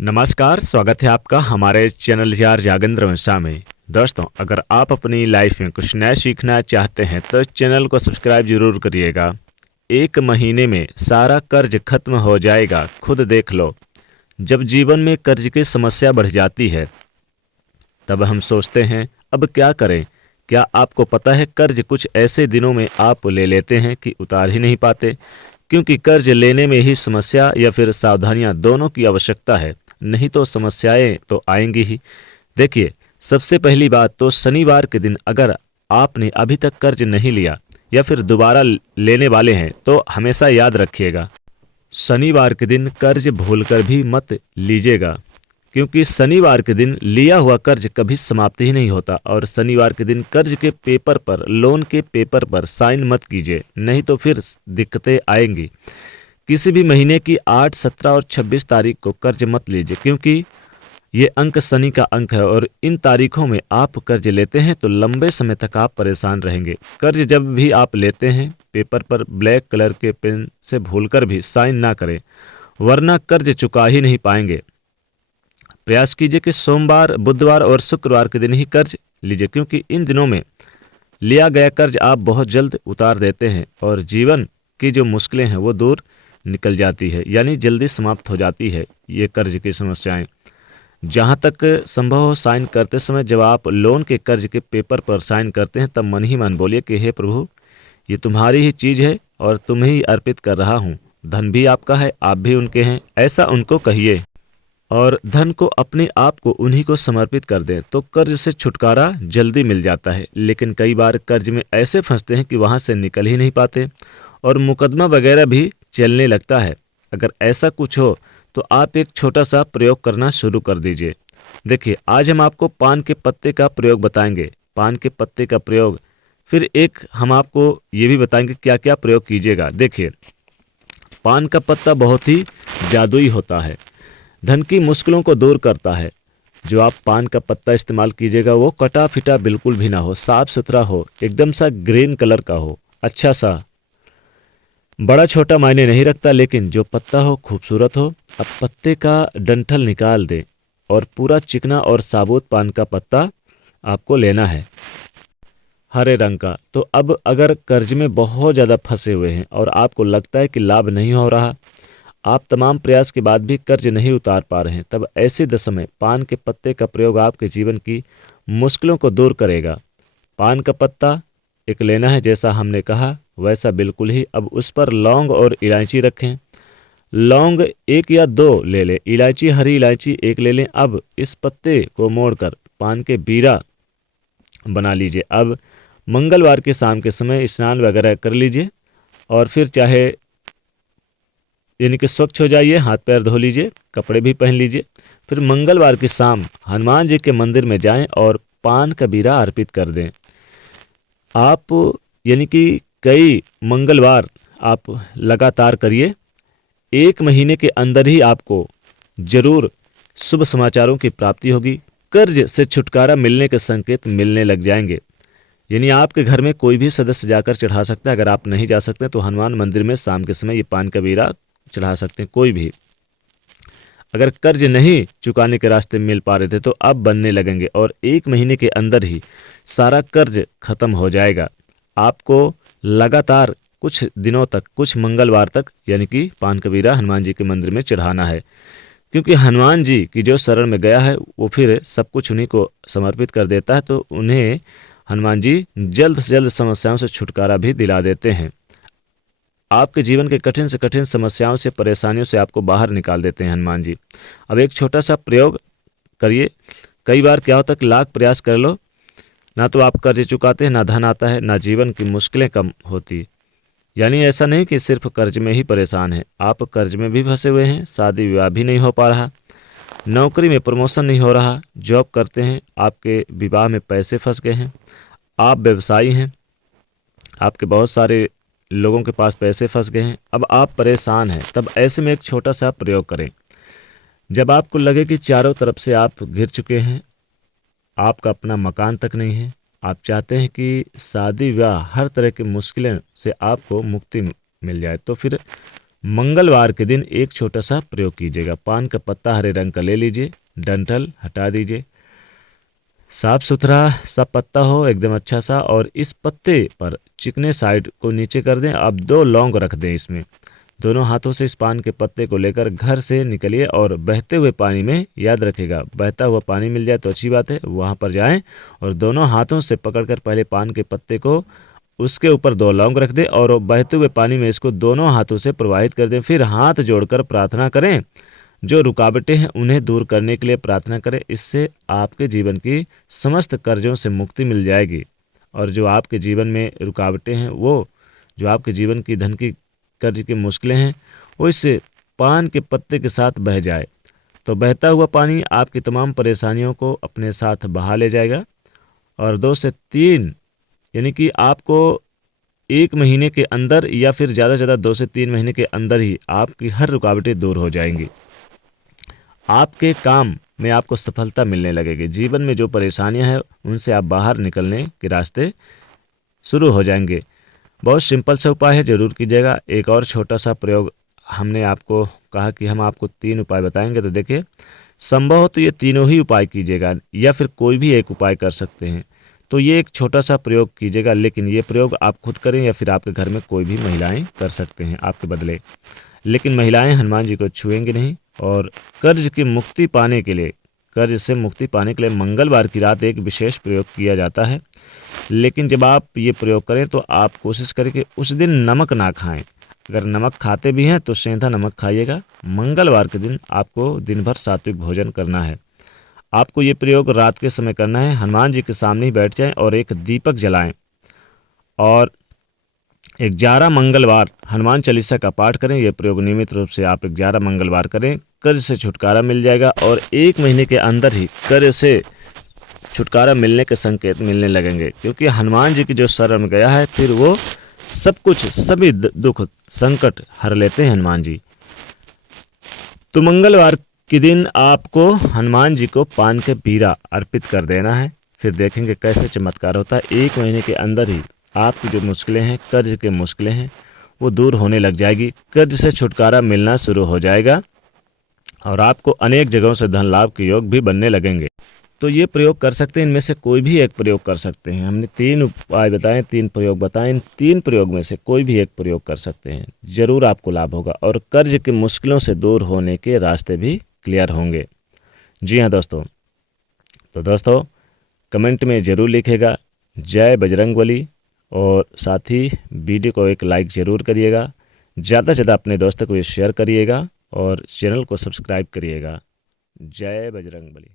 नमस्कार, स्वागत है आपका हमारे चैनल जार जागेंद्र वंशा में। दोस्तों, अगर आप अपनी लाइफ में कुछ नया सीखना चाहते हैं तो चैनल को सब्सक्राइब जरूर करिएगा। 1 महीने में सारा कर्ज खत्म हो जाएगा, खुद देख लो। जब जीवन में कर्ज की समस्या बढ़ जाती है तब हम सोचते हैं अब क्या करें। क्या आपको पता है कर्ज कुछ ऐसे दिनों में आप ले लेते हैं कि उतार ही नहीं पाते, क्योंकि कर्ज लेने में ही समस्या या फिर सावधानियां दोनों की आवश्यकता है। नहीं तो समस्याएं तो आएंगी ही। देखिए, सबसे पहली बात तो शनिवार के दिन अगर आपने अभी तक कर्ज नहीं लिया या फिर दोबारा लेने वाले हैं तो हमेशा याद रखिएगा, शनिवार के दिन कर्ज भूलकर भी मत लीजिएगा, क्योंकि शनिवार के दिन लिया हुआ कर्ज कभी समाप्त ही नहीं होता। और शनिवार के दिन कर्ज के पेपर पर, लोन के पेपर पर साइन मत कीजिए, नहीं तो फिर दिक्कतें आएंगी। किसी भी महीने की 8, 17 और 26 तारीख को कर्ज मत लीजिए, क्योंकि ये अंक शनि का अंक है और इन तारीखों में आप कर्ज लेते हैं तो लंबे समय तक आप परेशान रहेंगे। कर्ज जब भी आप लेते हैं पेपर पर ब्लैक कलर के पेन से भूलकर भी साइन ना करें, वरना कर्ज चुका ही नहीं पाएंगे। प्रयास कीजिए कि सोमवार, बुधवार और शुक्रवार के दिन ही कर्ज लीजिए, क्योंकि इन दिनों में लिया गया कर्ज आप बहुत जल्द उतार देते हैं और जीवन की जो मुश्किलें हैं वो दूर निकल जाती है, यानी जल्दी समाप्त हो जाती है ये कर्ज की समस्याएं। जहां तक संभव हो, साइन करते समय जब आप लोन के कर्ज के पेपर पर साइन करते हैं तब मन ही मन बोलिए कि हे प्रभु, ये तुम्हारी ही चीज है और तुम्हें ही अर्पित कर रहा हूँ। धन भी आपका है, आप भी उनके हैं, ऐसा उनको कहिए और धन को, अपने आप को उन्हीं को समर्पित कर दें तो कर्ज से छुटकारा जल्दी मिल जाता है। लेकिन कई बार कर्ज में ऐसे फंसते हैं कि वहां से निकल ही नहीं पाते और मुकदमा वगैरह भी चलने लगता है। अगर ऐसा कुछ हो तो आप एक छोटा सा प्रयोग करना शुरू कर दीजिए। देखिए, आज हम आपको पान के पत्ते का प्रयोग बताएंगे। पान के पत्ते का प्रयोग, फिर एक हम आपको ये भी बताएंगे क्या क्या प्रयोग कीजिएगा। देखिए, पान का पत्ता बहुत ही जादुई होता है, धन की मुश्किलों को दूर करता है। जो आप पान का पत्ता इस्तेमाल कीजिएगा वो कटा फिटा बिल्कुल भी ना हो, साफ सुथरा हो, एकदम सा ग्रीन कलर का हो, अच्छा सा। बड़ा छोटा मायने नहीं रखता, लेकिन जो पत्ता हो खूबसूरत हो। अब पत्ते का डंठल निकाल दें और पूरा चिकना और साबुत पान का पत्ता आपको लेना है, हरे रंग का। तो अब अगर कर्ज में बहुत ज़्यादा फंसे हुए हैं और आपको लगता है कि लाभ नहीं हो रहा, आप तमाम प्रयास के बाद भी कर्ज नहीं उतार पा रहे हैं, तब ऐसी दशा में पान के पत्ते का प्रयोग आपके जीवन की मुश्किलों को दूर करेगा। पान का पत्ता एक लेना है, जैसा हमने कहा वैसा बिल्कुल ही। अब उस पर लौंग और इलायची रखें। लौंग 1 या 2 ले लें, इलायची, हरी इलायची 1 ले लें। अब इस पत्ते को मोड़कर पान के बीरा बना लीजिए। अब मंगलवार के शाम के समय स्नान वगैरह कर लीजिए और फिर चाहे यानी कि स्वच्छ हो जाइए, हाथ पैर धो लीजिए, कपड़े भी पहन लीजिए। फिर मंगलवार की शाम हनुमान जी के मंदिर में जाएं और पान का बीरा अर्पित कर दें। आप यानी कि कई मंगलवार आप लगातार करिए। 1 महीने के अंदर ही आपको जरूर शुभ समाचारों की प्राप्ति होगी। कर्ज से छुटकारा मिलने के संकेत मिलने लग जाएंगे। यानी आपके घर में कोई भी सदस्य जाकर चढ़ा सकता है। अगर आप नहीं जा सकते तो हनुमान मंदिर में शाम के समय ये पान का बीरा चढ़ा सकते हैं, कोई भी। अगर कर्ज नहीं चुकाने के रास्ते मिल पा रहे थे तो अब बनने लगेंगे और 1 महीने के अंदर ही सारा कर्ज खत्म हो जाएगा। आपको लगातार कुछ दिनों तक, कुछ मंगलवार तक यानी कि पान कबीरा हनुमान जी के मंदिर में चढ़ाना है, क्योंकि हनुमान जी की जो शरण में गया है वो फिर सब कुछ उन्हीं को समर्पित कर देता है, तो उन्हें हनुमान जी जल्द से जल्द समस्याओं से छुटकारा भी दिला देते हैं। आपके जीवन के कठिन से कठिन समस्याओं से, परेशानियों से आपको बाहर निकाल देते हैं हनुमान जी। अब एक छोटा सा प्रयोग करिए। कई बार क्या होता है कि लाख प्रयास कर लो, ना तो आप कर्ज चुकाते हैं, ना धन आता है, ना जीवन की मुश्किलें कम होती। यानी ऐसा नहीं कि सिर्फ कर्ज में ही परेशान है, आप कर्ज में भी फंसे हुए हैं, शादी विवाह भी नहीं हो पा रहा, नौकरी में प्रमोशन नहीं हो रहा, जॉब करते हैं, आपके विवाह में पैसे फंस गए हैं, आप व्यवसायी हैं, आपके बहुत सारे लोगों के पास पैसे फंस गए हैं, अब आप परेशान हैं। तब ऐसे में एक छोटा सा प्रयोग करें। जब आपको लगे कि चारों तरफ से आप घिर चुके हैं, आपका अपना मकान तक नहीं है, आप चाहते हैं कि शादी विवाह हर तरह की मुश्किलें से आपको मुक्ति मिल जाए, तो फिर मंगलवार के दिन एक छोटा सा प्रयोग कीजिएगा। पान का पत्ता हरे रंग का ले लीजिए, डंठल हटा दीजिए, साफ सुथरा सा पत्ता हो एकदम अच्छा सा, और इस पत्ते पर चिकने साइड को नीचे कर दें। अब 2 लौंग रख दें इसमें। दोनों हाथों से इस पान के पत्ते को लेकर घर से निकलिए और बहते हुए पानी में, याद रखिएगा बहता हुआ पानी मिल जाए तो अच्छी बात है, वहाँ पर जाएं और दोनों हाथों से पकड़कर पहले पान के पत्ते को, उसके ऊपर 2 लौंग रख दें और बहते हुए पानी में इसको दोनों हाथों से प्रवाहित कर दें। फिर हाथ जोड़कर प्रार्थना करें, जो रुकावटें हैं उन्हें दूर करने के लिए प्रार्थना करें। इससे आपके जीवन की समस्त कर्जों से मुक्ति मिल जाएगी, और जो आपके जीवन में रुकावटें हैं, वो जो आपके जीवन की धन की कर्ज की मुश्किलें हैं, वो इस पान के पत्ते के साथ बह जाए। तो बहता हुआ पानी आपकी तमाम परेशानियों को अपने साथ बहा ले जाएगा, और 2 से 3 यानी कि आपको 1 महीने के अंदर या फिर ज़्यादा से ज़्यादा 2 से 3 महीने के अंदर ही आपकी हर रुकावटें दूर हो जाएंगी। आपके काम में आपको सफलता मिलने लगेगी। जीवन में जो परेशानियां हैं उनसे आप बाहर निकलने के रास्ते शुरू हो जाएंगे। बहुत सिंपल सा उपाय है, ज़रूर कीजिएगा। एक और छोटा सा प्रयोग, हमने आपको कहा कि हम आपको 3 उपाय बताएंगे, तो देखिए संभव हो तो ये तीनों ही उपाय कीजिएगा, या फिर कोई भी एक उपाय कर सकते हैं। तो ये एक छोटा सा प्रयोग कीजिएगा, लेकिन ये प्रयोग आप खुद करें या फिर आपके घर में कोई भी महिलाएं कर सकते हैं आपके बदले। लेकिन महिलाएं हनुमान जी को छुएंगी नहीं। और कर्ज की मुक्ति पाने के लिए, कर्ज से मुक्ति पाने के लिए मंगलवार की रात एक विशेष प्रयोग किया जाता है। लेकिन जब आप ये प्रयोग करें तो आप कोशिश करें कि उस दिन नमक ना खाएं। अगर नमक खाते भी हैं तो सेंधा नमक खाइएगा। मंगलवार के दिन आपको दिन भर सात्विक भोजन करना है। आपको ये प्रयोग रात के समय करना है। हनुमान जी के सामने ही बैठ जाएं और एक दीपक जलाएं, और 11 मंगलवार हनुमान चालीसा का पाठ करें। यह प्रयोग नियमित रूप से आप 11 मंगलवार करें। कर्ज से छुटकारा मिल जाएगा, और 1 महीने के अंदर ही कर्ज से छुटकारा मिलने के संकेत मिलने लगेंगे, क्योंकि हनुमान जी की जो शरण गया है फिर वो सब कुछ, सभी दुख संकट हर लेते हैं हनुमान जी। तो मंगलवार के दिन आपको हनुमान जी को पान के पीरा अर्पित कर देना है। फिर देखेंगे कैसे चमत्कार होता है। 1 महीने के अंदर ही आपकी जो मुश्किलें हैं, कर्ज के मुश्किलें हैं, वो दूर होने लग जाएगी। कर्ज से छुटकारा मिलना शुरू हो जाएगा, और आपको अनेक जगहों से धन लाभ के योग भी बनने लगेंगे। तो ये प्रयोग कर सकते हैं, इनमें से कोई भी एक प्रयोग कर सकते हैं। हमने 3 उपाय बताएं, 3 प्रयोग बताएं, इन 3 प्रयोग में से कोई भी एक प्रयोग कर सकते हैं। जरूर आपको लाभ होगा, और कर्ज की मुश्किलों से दूर होने के रास्ते भी क्लियर होंगे। जी हाँ दोस्तों, तो दोस्तों कमेंट में ज़रूर लिखेगा जय बजरंगबली, और साथ ही वीडियो को एक लाइक ज़रूर करिएगा। ज़्यादा से ज़्यादा अपने दोस्तों को ये शेयर करिएगा, और चैनल को सब्सक्राइब करिएगा। जय बजरंगबली।